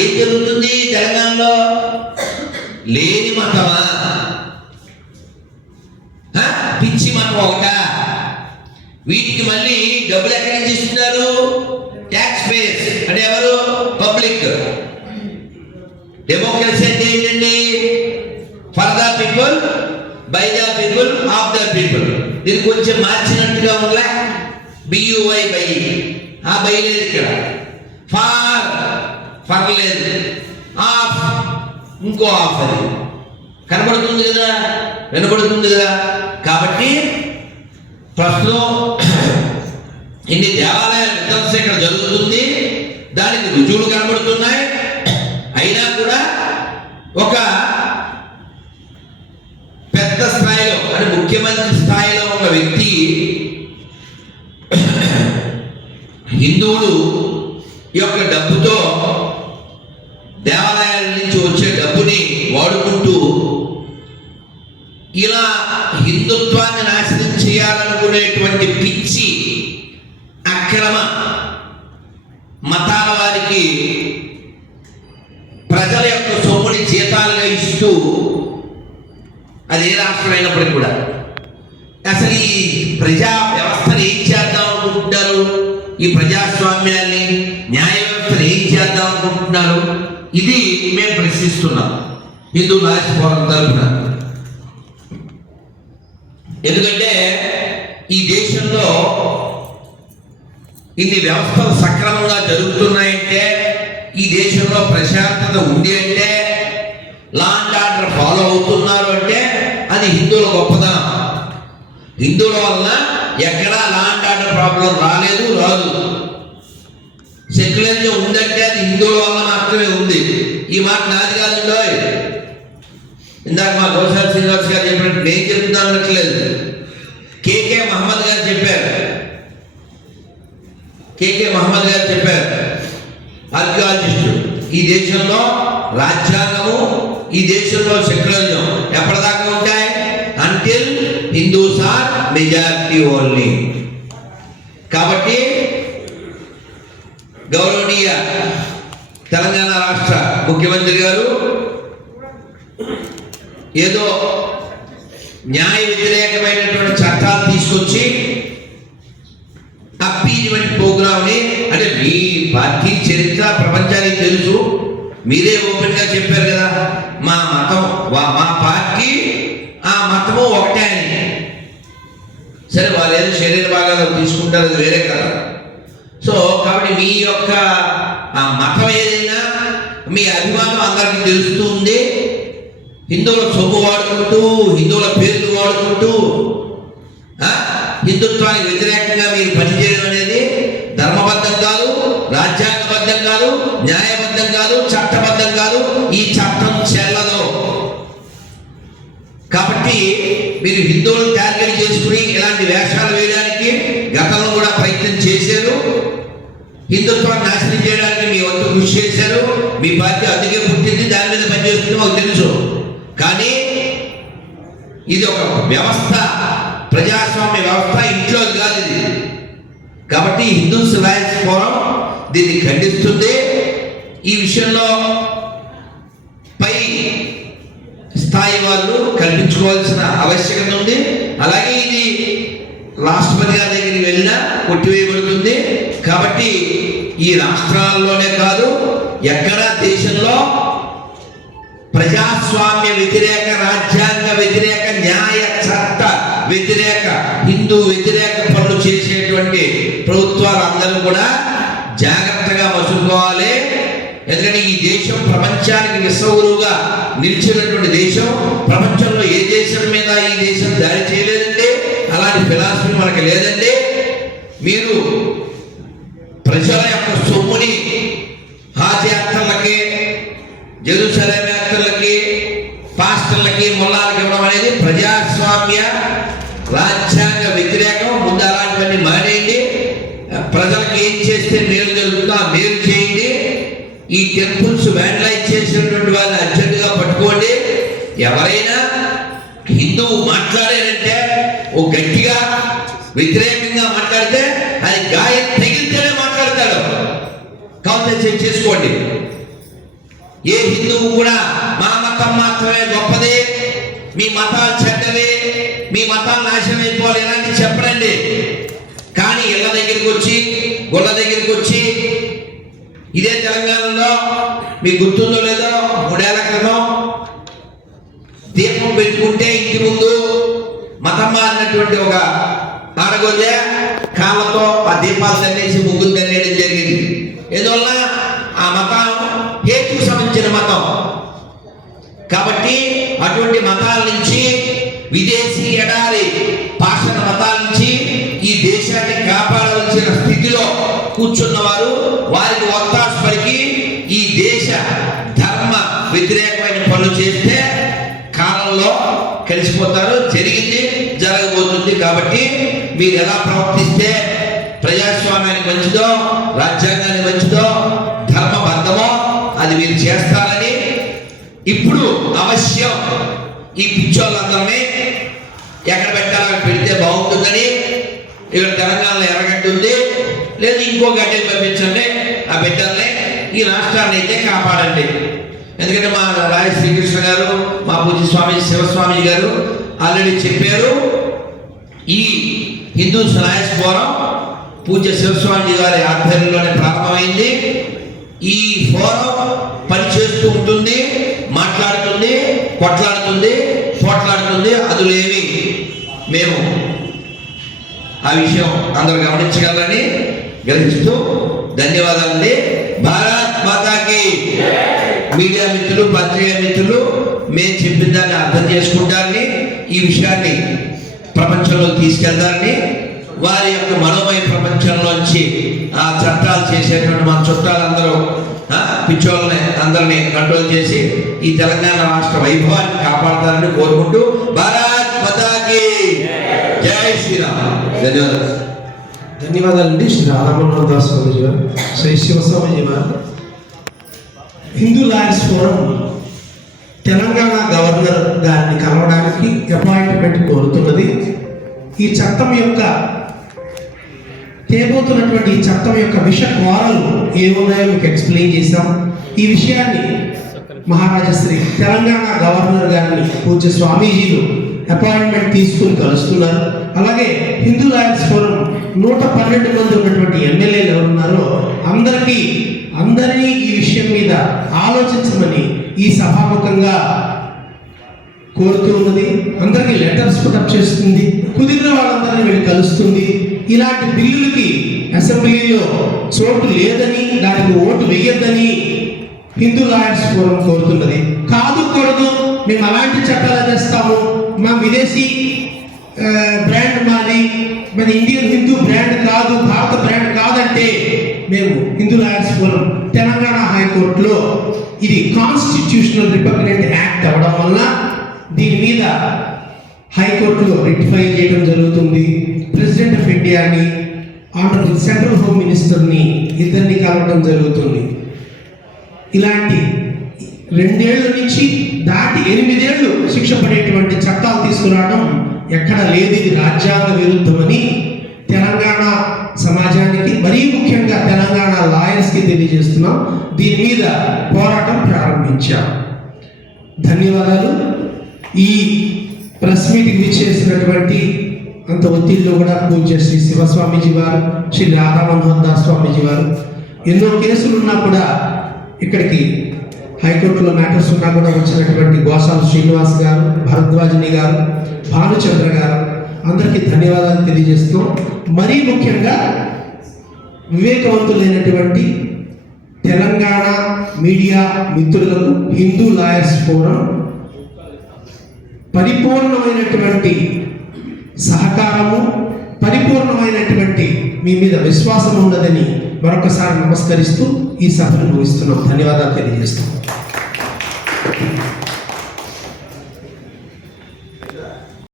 ఏం జరుగుతుంది తెలంగాణలో? లేని మతమా? పిచ్చి మతం ఒకట. వీటికి మళ్ళీ డబ్బులు ఎక్కడి నుంచి ఇస్తున్నారు? Tax payers. అంటే ఎవరు? పబ్లిక్. డెమోక్రసీ అంటే ఏంటండి? For the people, by the people, of the people. దీన్ని కొంచెం మార్చినట్టుగా ఉందా? BUY by. ఆ బై లేదు ఇక్కడ. ఫర్ లేదు. ఆఫ్ ఇంకో ఆఫ్. అది కనబడుతుంది కదా, వినబడుతుంది కదా. కాబట్టి ప్రస్తుతం ఇన్ని దేవాలయాల విధ్వంసం ఇక్కడ జరుగుతుంది. దానికి రుజువులు కనబడుతున్నాయి. అయినా కూడా ఒక పెద్ద స్థాయిలో అంటే ముఖ్యమంత్రి స్థాయిలో ఉన్న వ్యక్తి హిందువులు యొక్క డబ్బుతో దేవాలయాల నుంచి వచ్చే డబ్బుని వాడుకుంటూ ఇలా హిందుత్వాన్ని నాశనం చేయాలనుకునేటువంటి పిచ్చి అక్రమ మతాల వారికి ప్రజల యొక్క సొమ్ముని జీతాలుగా ఇస్తూ, అది ఏ రాష్ట్రం అయినప్పటికీ కూడా అసలు ఈ ప్రజా వ్యవస్థను ఏం చేద్దాం అనుకుంటున్నారు? ఈ ప్రజాస్వామ్యాన్ని, న్యాయ వ్యవస్థను ఏం చేద్దాం అనుకుంటున్నారు? ఇది మేము ప్రశ్నిస్తున్నాం హిందూ రాష్ట్ర ఫోరం తరఫున. ఎందుకంటే ఈ దేశంలో ఇన్ని వ్యవస్థలు సక్రమంగా జరుగుతున్నాయంటే, ఈ దేశంలో ప్రశాంతత ఉంది అంటే, లా అండ్ ఆర్డర్ ఫాలో అవుతున్నారు అంటే అది హిందువుల గొప్పదనం. హిందువుల వలన ఎక్కడా లా అండ్ ఆర్డర్ ప్రాబ్లం రాలేదు, రాదు. సెక్యులరిజం ఉందంటే అది హిందువుల వల్ల మాత్రమే ఉంది. ఈ మాట నాది కాదు. ఇందాక మా గోసాల శ్రీనివాస్ గారు చెప్పినట్టు నేను చెప్తున్నాను అనట్లేదు. కేకే మహమ్మద్ గారు చెప్పారు. ఆర్కియాలజిస్టు. ఈ దేశంలో రాజ్యాంగము, ఈ దేశంలో సెక్యులరిజం ఎప్పటిదాకా ఉంటాయి? Until Hindus are majority only. కాబట్టి గౌరవనీయ తెలంగాణ రాష్ట్ర ముఖ్యమంత్రి గారు ఏదో న్యాయ వ్యతిరేకమైనటువంటి చట్టాలు తీసుకొచ్చి అప్పీజ్మెంట్ ప్రోగ్రామ్ని, అంటే మీ పార్టీ చరిత్ర ప్రపంచానికి తెలుసు, మీరే ఓపెన్ గా చెప్పారు కదా, మా మతం, మా పార్టీ, ఆ మతము ఒకటే అని. సరే, వాళ్ళు ఏదో శరీర భాగాలు తీసుకుంటారు, అది వేరే కదా. సో కాబట్టి మీ యొక్క ఆ మతం ఏదైనా, మీ అభిమానం అందరికీ తెలుస్తూ ఉంది. హిందువుల సొమ్ము వాడుకుంటూ, హిందువుల పేర్లు వాడుకుంటూ హిందుత్వానికి వ్యతిరేకంగా మీరు పనిచేయడం అనేది ధర్మబద్ధం కాదు, రాజ్యాంగబద్ధం కాదు, న్యాయబద్ధం కాదు, చట్టబద్ధం కాదు. ఈ చట్టం చెల్లదు. కాబట్టి మీరు హిందువులను టార్గెట్ చేసుకుని ఇలాంటి వేషాలు వేయడానికి గతంలో కూడా ప్రయత్నం చేశారు. హిందుత్వాన్ని నాశనం చేయడానికి మీ వంతు కృషి చేశారు. మీ పార్టీ అందుకే పుట్టింది, దాని మీద పనిచేస్తుంది మాకు తెలుసు. కానీ ఇది ఒక వ్యవస్థ, ప్రజాస్వామ్య వ్యవస్థ, ఇంట్లో కాదు ఇది. కాబట్టి హిందూస్ రైట్స్ ఫోరం దీన్ని ఖండిస్తుంది. ఈ విషయంలో పై స్థాయి వాళ్ళు కల్పించుకోవాల్సిన ఆవశ్యకత ఉంది. అలాగే ఇది రాష్ట్రపతి గారి దగ్గరికి వెళ్ళినా కొట్టివేయబడుతుంది. కాబట్టి ఈ రాష్ట్రాల్లోనే కాదు, ఎక్కడా దేశంలో ప్రజాస్వామ్య వ్యతిరేక, రాజ్యాంగ వ్యతిరేక, న్యాయ చట్ట వ్యతిరేక, హిందూ వ్యతిరేక పనులు చేసేటువంటి ప్రభుత్వాలు అందరూ కూడా జాగ్రత్తగా మసులుకోవాలి. ఎందుకంటే ఈ దేశం ప్రపంచానికి విశ్వగురువుగా నిలిచినటువంటి దేశం. ప్రపంచంలో ఏ దేశం మీద ఈ దేశం దాడి చేయలేదండి. అలాంటి ఫిలాసఫీ మనకి లేదండి. మీరు ప్రజల యొక్క సొమ్ముని హాజ్ యాత్రలకి, జెరూసలేం యాత్రలకి, పాస్టర్లకి, ముల్లాలకి ఇవ్వడం అనేది ప్రజాస్వామ్య, రాజ్యాంగ వ్యతిరేకం. ముందు అలాంటివన్నీ మానేయండి. ప్రజలకు ఏం చేస్తే మేలు జరుగుతుందో ఆ మేలు చేయండి. ఈ టెంపుల్స్ వ్యాండలైజ్ చేసినటువంటి వాళ్ళని అర్జెంటుగా పట్టుకోండి. ఎవరైనా హిందువు మాట్లాడారంటే ఓ గట్టిగా వ్యతిరేకంగా మాట్లాడితే అది గాయం తగిలితేనే మాట్లాడతాడు. కాబట్టి చెక్ చేసుకోండి. ఏ హిందువు కూడా మా మతం మాత్రమే గొప్పది, మీ మతాలు చెడ్డవే, మీ మతాలు నాశనం అయిపోవాలి ఇలాంటి చెప్పరండి. కానీ ఇళ్ళ దగ్గరికి వచ్చి, గుళ్ళ దగ్గరికి వచ్చి, ఇదే తెలంగాణలో మీకు గుర్తుందో లేదో 3 ఏళ్ల క్రితం దీపం పెట్టుకుంటే ఇంటి ముందు మతం మారినటువంటి ఒక ఆడగొల్లే కాళ్ళతో ఆ దీపాలు తన్నేసి ముగ్గులు తన్నేయడం జరిగింది. ఎందువల్ల ఆ మతం హేతుకు సంబంధించిన మతం కాబట్టి అటువంటి మతాల నుంచి, విదేశీ ఎడారి పాషణ మతాల నుంచి ఈ దేశాన్ని కాపాడవలసిన స్థితిలో కూర్చున్నవారు వారికి ఒత్తాసు పలికి ఈ దేశ ధర్మ వ్యతిరేకమైన పనులు చేస్తే కాలంలో కలిసిపోతారు. జరిగింది, జరగబోతుంది. కాబట్టి మీరు ఎలా ప్రవర్తిస్తే ప్రజాస్వామ్యానికి మంచిదో, రాజ్యాంగానికి మంచిదో, ధర్మబద్ధమో అది మీరు చేస్తారని ఇప్పుడు అవశ్యం ఈ పిచ్చోళ్ళందరినీ ఎక్కడ పెట్టాలని పెడితే బాగుంటుందని, ఇక్కడ తెలంగాణలో ఎర్రగడ్డ ఉంది, లేదు ఇంకో గడ్డకి పంపించండి, ఆ బిడ్డల్ని ఈ రాష్ట్రాన్ని అయితే కాపాడండి. ఎందుకంటే మా రాయ శ్రీకృష్ణ గారు, మా పూజ్య స్వామి శివస్వామి గారు ఆల్రెడీ చెప్పారు. ఈ హిందూ సనాయస్ ఫోరం పూజ్య శివస్వామి గారి ఆధ్వర్యంలోనే ప్రారంభమైంది. ఈ ఫోరం పనిచేస్తూ ఉంటుంది, మాట్లాడుతుంది, కొట్లాడుతుంది, పోట్లాడుతుంది. అందులేమి మేము ఆ విషయం అందరూ గమనించగలరని గ్రహిస్తూ ధన్యవాదాలండి. భారత్ మాతాకి. మీడియా మిత్రులు, పత్రికా మిత్రులు మేము చెప్పిన దాన్ని అర్థం చేసుకుంటారని, ఈ విషయాన్ని ప్రపంచంలో తీసుకెళ్తారని, వారి యొక్క మనోమయ ప్రపంచంలోంచి ఆ చట్టాలు చేసేటువంటి మన చుట్టాలందరూ పిచ్చోళ్ళని అందరినీ కంట్రోల్ చేసి ఈ తెలంగాణ రాష్ట్ర వైభవాన్ని కాపాడతారని కోరుకుంటూ భారత్ మాతాకి జై శ్రీరామ్. ధన్యవాదాలు. ధన్యవాదాలండి శ్రీ రాధామోహన్ దాస్ స్వామిజీ గారు, శ్రీ శివస్వామిజీ గారు. Hindu lawyers forum Telangana governor గారిని కలవడానికి అపాయింట్మెంట్ కోరుతున్నది. ఈ చట్టం యొక్క తేబోతున్నటువంటి ఈ చట్టం యొక్క విష కోరలు ఏమున్నాయో మీకు ఎక్స్ప్లెయిన్ చేశాం. ఈ విషయాన్ని మహారాజశ్రీ తెలంగాణ గవర్నర్ గారిని పూజ్య స్వామీజీలు అపాయింట్మెంట్ తీసుకుని కలుస్తున్నారు. అలాగే హిందూ లాయర్స్ ఫోరం 112 మంది ఉన్నటువంటి ఎమ్మెల్యేలు ఎవరున్నారో అందరినీ ఈ విషయం మీద ఆలోచించమని ఈ సభాముఖంగా కోరుతూ ఉన్నది. అందరికీ లెటర్స్ పుటప్ చేస్తుంది, కుదిరిన వాళ్ళందరినీ వీళ్ళు కలుస్తుంది. ఇలాంటి బిల్లులకి అసెంబ్లీలో చోటు లేదని, దానికి ఓటు వేయొద్దని హిందూ లాయర్స్ ఫోరం కోరుతున్నది. కాదు, మేము అలాంటి చట్టాలు తెస్తాము, మా విదేశీ బ్రాండ్ మాది, మన ఇండియన్ హిందూ బ్రాండ్ కాదు, భారత బ్రాండ్ కాదంటే మేము హిందూ లాయర్స్ ఫోరం తెలంగాణ హైకోర్టులో ఇది కాన్స్టిట్యూషనల్ రిపబ్లిక్ యాక్ట్ అవ్వడం వల్ల దీని మీద హైకోర్టులో రిటిఫై చేయడం జరుగుతుంది. ప్రెసిడెంట్ ఆఫ్ ఇండియాని, ఆనరబుల్ సెంట్రల్ హోమ్ మినిస్టర్ని ఇద్దరిని కలవడం జరుగుతుంది. ఇలాంటి 2 ఏళ్ల నుంచి దాటి 8 ఏళ్ళు శిక్ష పడేటువంటి చట్టాలు తీసుకురావడం ఎక్కడ లేదు. ఇది రాజ్యాంగ విరుద్ధమని తెలంగాణ సమాజానికి, మరీ ముఖ్యంగా తెలంగాణ లాయర్స్కి తెలియజేస్తున్నాం. దీని మీద పోరాటం ప్రారంభించాం. ధన్యవాదాలు. ఈ ప్రెస్ మీట్కి విచ్చేసినటువంటి అంత ఒత్తిడిలో కూడా పూజ్య శ్రీ శివస్వామీజీ వారు, శ్రీ రాధామోహన్ దాస్ స్వామీజీ వారు, ఎన్నో కేసులు ఉన్నా కూడా ఇక్కడికి హైకోర్టులో మ్యాటర్స్ ఉన్నా కూడా వచ్చినటువంటి గోసాల శ్రీనివాస్ గారు, భరద్వాజిని గారు, భానుచంద్ర గారు, అందరికీ ధన్యవాదాలు తెలియజేస్తూ, మరీ ముఖ్యంగా వివేకవంతులైనటువంటి తెలంగాణ మీడియా మిత్రులకు హిందూ లాయర్స్ ఫోరం పరిపూర్ణమైనటువంటి సహకారము, పరిపూర్ణమైనటువంటి మీ మీద విశ్వాసం ఉన్నదని మరొకసారి నమస్కరిస్తూ ఈ సభను ముగిస్తున్నాం. ధన్యవాదాలు తెలియజేస్తాం.